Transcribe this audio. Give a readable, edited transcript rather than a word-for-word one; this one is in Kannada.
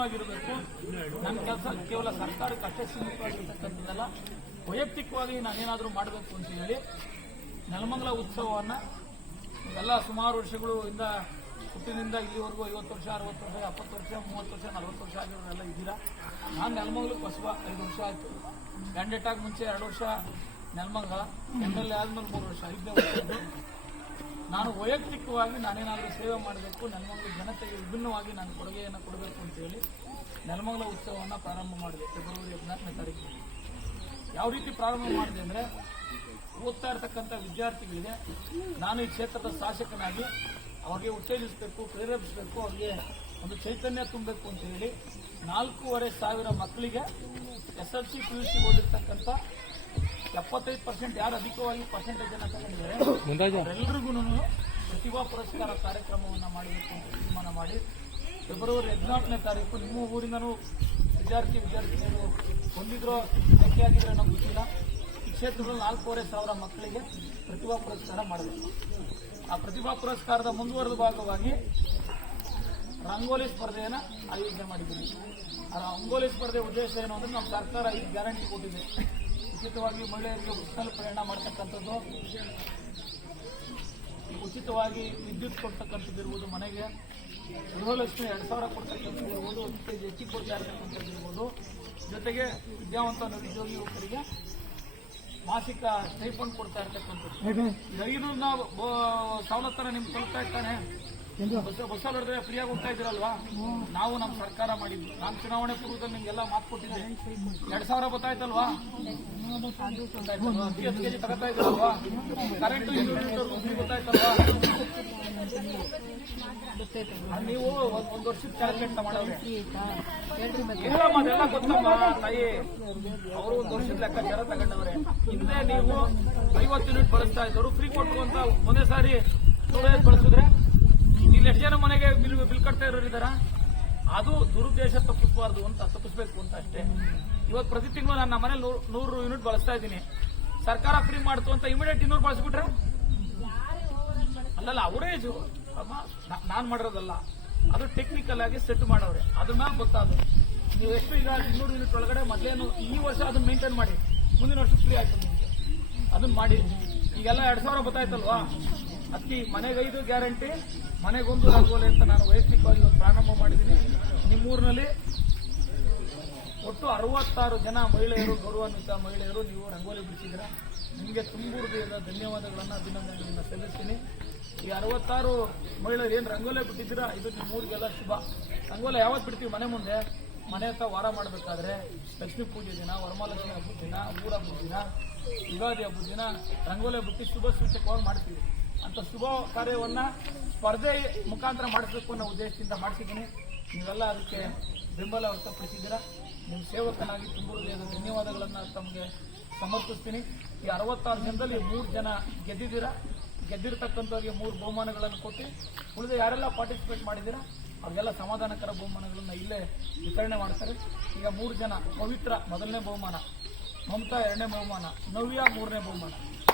ವಿಭಿನ್ನವಾಗಿರಬೇಕು. ನನ್ನ ಕೆಲಸ ಕೇವಲ ಸರ್ಕಾರಕ್ಕೆ ಅಷ್ಟೇ ಸೀಮಿತವಾಗಿರ್ತಕ್ಕಂಥದ್ದಲ್ಲ, ವೈಯಕ್ತಿಕವಾಗಿ ನಾನೇನಾದರೂ ಮಾಡಬೇಕು ಅಂತ ಹೇಳಿ ನೆಲಮಂಗಲ ಉತ್ಸವವನ್ನು ಎಲ್ಲ ಸುಮಾರು ವರ್ಷಗಳು ಇಂದ ಹುಟ್ಟಿನಿಂದ ಇಲ್ಲಿವರೆಗೂ 50 ವರ್ಷ, 60 ವರ್ಷ, 70 ವರ್ಷ, 30 ವರ್ಷ, 40 ವರ್ಷ ಆಗಿರೋರೆಲ್ಲ ಇದ್ದೀರಾ. ನಾನು ನೆಲಮಂಗಲಕ್ಕೆ ಹೊಸಬ 5 ವರ್ಷ ಆಯಿತು. ಕ್ಯಾಂಡಿಡೇಟ್ ಆಗಿ ಮುಂಚೆ 2 ವರ್ಷ ನೆಲಮಂಗಲ, MLA ಆದ್ಮೇಲೆ 3 ವರ್ಷ, 5ನೇ ವರ್ಷದ್ದು. ನಾನು ವೈಯಕ್ತಿಕವಾಗಿ ನಾನೇನಾದರೂ ಸೇವೆ ಮಾಡಬೇಕು, ನೆಲಮಂಗಲ ಜನತೆಗೆ ವಿಭಿನ್ನವಾಗಿ ನಾನು ಕೊಡುಗೆಯನ್ನು ಕೊಡಬೇಕು ಅಂತ ಹೇಳಿ ನೆಲಮಂಗಲ ಉತ್ಸವವನ್ನು ಪ್ರಾರಂಭ ಮಾಡಿದೆ ಫೆಬ್ರವರಿ 14ನೇ ತಾರೀಕು. ಯಾವ ರೀತಿ ಪ್ರಾರಂಭ ಮಾಡಿದೆ ಅಂದರೆ, ಓದ್ತಾ ಇರತಕ್ಕಂಥ ವಿದ್ಯಾರ್ಥಿಗಳಿಗೆ ನಾನು ಈ ಕ್ಷೇತ್ರದ ಶಾಸಕನಾಗಿ ಅವ್ರಿಗೆ ಉತ್ತೇಜಿಸಬೇಕು, ಪ್ರೇರೇಪಿಸಬೇಕು, ಅವ್ರಿಗೆ ಒಂದು ಚೈತನ್ಯ ತುಂಬಬೇಕು ಅಂತ ಹೇಳಿ 4,500 ಮಕ್ಕಳಿಗೆ SLC PUC ಓದಿರ್ತಕ್ಕಂಥ 75% ಯಾರು ಅಧಿಕವಾಗಿ ಪರ್ಸೆಂಟೇಜ್ ಅನ್ನು ತಗೊಂಡಿದ್ದಾರೆ ಅವರೆಲ್ಲರಿಗೂ ಪ್ರತಿಭಾ ಪುರಸ್ಕಾರ ಕಾರ್ಯಕ್ರಮವನ್ನು ಮಾಡಬೇಕು ಅಂತ ತೀರ್ಮಾನ ಮಾಡಿ ಫೆಬ್ರವರಿ 14ನೇ ತಾರೀಕು ನಿಮ್ಮ ಊರಿಂದನೂ ವಿದ್ಯಾರ್ಥಿನಿಯರು ಹೊಂದಿದ್ರೋ ಆಯ್ಕೆಯಾಗಿದ್ರೆ ನಮ್ಗೆ ಗೊತ್ತಿಲ್ಲ. ಈ ಕ್ಷೇತ್ರದಲ್ಲಿ 4,500 ಮಕ್ಕಳಿಗೆ ಪ್ರತಿಭಾ ಪುರಸ್ಕಾರ ಮಾಡಬೇಕು. ಆ ಪ್ರತಿಭಾ ಪುರಸ್ಕಾರದ ಮುಂದುವರೆದ ಭಾಗವಾಗಿ ರಂಗೋಲಿ ಸ್ಪರ್ಧೆಯನ್ನು ಆಯೋಜನೆ ಮಾಡಿದ್ದೀನಿ. ಆ ರಂಗೋಲಿ ಸ್ಪರ್ಧೆ ಉದ್ದೇಶ ಏನು ಅಂದರೆ, ನಮ್ಮ ಸರ್ಕಾರ 5 ಗ್ಯಾರಂಟಿ ಕೊಟ್ಟಿದೆ. ಉಚಿತವಾಗಿ ಮಹಿಳೆಯರಿಗೆ ಉಚಿತ ಪ್ರಯಾಣ ಮಾಡ್ತಕ್ಕಂಥದ್ದು, ಉಚಿತವಾಗಿ ವಿದ್ಯುತ್ ಕೊಡ್ತಕ್ಕಂಥದ್ದು ಇರ್ಬೋದು, ಮನೆಗೆ ಗೃಹಲಕ್ಷ್ಮಿ 2,000 ಕೊಡ್ತಕ್ಕಂಥದ್ದು ಇರ್ಬೋದು, ಹೆಚ್ಚಿಗೆ ಕೊಡ್ತಾ ಇರ್ತಕ್ಕಂಥದ್ದು ಇರ್ಬೋದು, ಜೊತೆಗೆ ವಿದ್ಯಾವಂತ ನಿರುದ್ಯೋಗಿ ಯುವಕರಿಗೆ ಮಾಸಿಕ ಸ್ಟೈಫಂಡ್ ಕೊಡ್ತಾ ಇರ್ತಕ್ಕಂಥದ್ದು. ಇದು ನಾವು ಸವಲತ್ತನ್ನ ನಿಮ್ಗೆ ತಲುಪ್ತಾ ಇರ್ತಾನೆ. ಬಸ್ಸಲ್ಲಿ ಹೊಡೆದ್ರೆ ಫ್ರೀಯಾಗಿ ಹೋಗ್ತಾ ಇದ್ದೀರಲ್ವಾ? ನಾವು ನಮ್ಮ ಸರ್ಕಾರ ಮಾಡಿದ್ವಿ. ನಾನು ಚುನಾವಣೆ ಪೂರ್ವದಲ್ಲಿ ನಿಮ್ಗೆಲ್ಲ ಮಾತು ಕೊಟ್ಟಿದ್ದೆ. 2,000 ಗೊತ್ತಾಯ್ತಲ್ವಾ? 10 ಕೆಜಿ ತಗೋತಾ ಇದ್ದೀರಲ್ವಾ? ಕರೆಂಟು ಗೊತ್ತಾಯ್ತಲ್ವಾ? ನೀವು 1 ವರ್ಷದ ಕ್ಯಾಲ್ಕುಲೇಟ್ ಮಾಡೋರು ಅದೆಲ್ಲ ಗೊತ್ತಮ್ಮ ತಾಯಿ. ಅವರು 1 ವರ್ಷದ ಲೆಕ್ಕಾಚಾರ ತಗೊಂಡವ್ರೆ. ಹಿಂದೆ ನೀವು 50 ಯೂನಿಟ್ ಬಳಸ್ತಾ ಇದ್ದವರು ಫ್ರೀ ಕೊಟ್ಟರು ಅಂತ ಒಂದೇ ಸಾರಿ 150 ಬಳಸಿದ್ರೆ ಇಲ್ಲಿ 2 ಜನ ಮನೆಗೆ ಬಿಲ್ ಕಟ್ತಾ ಇರೋರಿದ್ದಾರ. ಅದು ದುರುದ್ದೇಶ ತಪ್ಪಿಸಬಾರ್ದು ಅಂತ, ತಪ್ಪಿಸಬೇಕು ಅಂತ ಅಷ್ಟೇ. ಇವತ್ತು ಪ್ರತಿ ತಿಂಗಳು ನನ್ನ ಮನೇಲಿ 100 ಯೂನಿಟ್ ಬಳಸ್ತಾ ಇದ್ದೀನಿ. ಸರ್ಕಾರ ಫ್ರೀ ಮಾಡ್ತು ಅಂತ ಇಮಿಡಿಯೇಟ್ 200 ಬಳಸ್ಬಿಟ್ರೆ ಅಲ್ಲಲ್ಲ, ಅವರೇ ನಾನ್ ಮಾಡಿರೋದಲ್ಲ, ಅದು ಟೆಕ್ನಿಕಲ್ ಆಗಿ ಸೆಟ್ ಮಾಡವ್ರೆ. ಅದನ್ನ ಗೊತ್ತಾದ್ರು ನೀವು ಎಷ್ಟು ಈಗ 200 ಯೂನಿಟ್ ಒಳಗಡೆ ಮೊದಲೇನು ಈ ವರ್ಷ ಅದನ್ನ ಮೇಂಟೈನ್ ಮಾಡಿ, ಮುಂದಿನ ವರ್ಷ ಫ್ರೀ ಆಯ್ತು ನಿಮಗೆ ಅದನ್ನ ಮಾಡಿ. ಈಗೆಲ್ಲ 2,000 ಗೊತ್ತಾಯ್ತಲ್ವಾ? ಅದಕ್ಕೆ ಮನೆಗೆ 5 ಗ್ಯಾರಂಟಿ, ಮನೆಗೊಂದು ರಂಗೋಲಿ ಅಂತ ನಾನು ವೈಯಕ್ತಿಕವಾಗಿ ಪ್ರಾರಂಭ ಮಾಡಿದ್ದೀನಿ. ನಿಮ್ಮೂರಿನಲ್ಲಿ ಒಟ್ಟು 66 ಜನ ಮಹಿಳೆಯರು, ಗೌರವಾನ್ವಿತ ಮಹಿಳೆಯರು ನೀವು ರಂಗೋಲಿ ಬಿಡಿಸಿದ್ರ. ನಿಮಗೆ ತುಂಬುವುದಿಲ್ಲ ಧನ್ಯವಾದಗಳನ್ನು, ಅಭಿನಂದನೆಗಳನ್ನು ಸಲ್ಲಿಸ್ತೀನಿ. ಈ 66 ಮಹಿಳೆಯರು ಏನು ರಂಗೋಲಿ ಬಿಟ್ಟಿದ್ದೀರಾ, ಇದು ನಿಮ್ಮೂರಿಗೆಲ್ಲ ಶುಭ. ರಂಗೋಲಿ ಯಾವತ್ತು ಬಿಡ್ತೀವಿ? ಮನೆ ಮುಂದೆ, ಮನೆ ಹತ್ರ ವಾರ ಮಾಡಬೇಕಾದ್ರೆ, ಲಕ್ಷ್ಮೀ ಪೂಜೆ ದಿನ, ವರಮಹಾಲಕ್ಷ್ಮಿ ಹಬ್ಬದ ದಿನ, ಊರ ಹಬ್ಬದ ದಿನ, ಯುಗಾದಿ ಹಬ್ಬದ ದಿನ ರಂಗೋಲಿ ಬಿಟ್ಟು ಶುಭ ಸೂಚಕವಾಗಿ ಮಾಡ್ತೀವಿ. ಅಂತ ಶುಭ ಕಾರ್ಯವನ್ನ ಸ್ಪರ್ಧೆ ಮುಖಾಂತರ ಮಾಡಿಸಬೇಕು ಅನ್ನೋ ಉದ್ದೇಶದಿಂದ ಮಾಡಿಸಿದ್ದೀನಿ. ನೀವೆಲ್ಲ ಅದಕ್ಕೆ ಬೆಂಬಲ ವ್ಯಕ್ತಪಡಿಸಿದ್ದೀರಾ. ನಿಮ್ಮ ಸೇವಕನಾಗಿ ತುಂಬ ಧನ್ಯವಾದಗಳನ್ನು ತಮಗೆ ಸಮರ್ಪಿಸ್ತೀನಿ. ಈ 66 ಜನದಲ್ಲಿ 3 ಜನ ಗೆದ್ದಿದ್ದೀರಾ. ಗೆದ್ದಿರ್ತಕ್ಕಂಥವ್ರಿಗೆ 3 ಬಹುಮಾನಗಳನ್ನು ಕೊಟ್ಟು ಉಳಿದ ಯಾರೆಲ್ಲ ಪಾರ್ಟಿಸಿಪೇಟ್ ಮಾಡಿದ್ದೀರಾ ಅವ್ರಿಗೆಲ್ಲ ಸಮಾಧಾನಕರ ಬಹುಮಾನಗಳನ್ನು ಇಲ್ಲೇ ವಿತರಣೆ ಮಾಡ್ತಾರೆ. ಈಗ 3 ಜನ, ಪವಿತ್ರ 1ನೇ ಬಹುಮಾನ, ಮಮತಾ 2ನೇ ಬಹುಮಾನ, ನವ್ಯ 3ನೇ ಬಹುಮಾನ.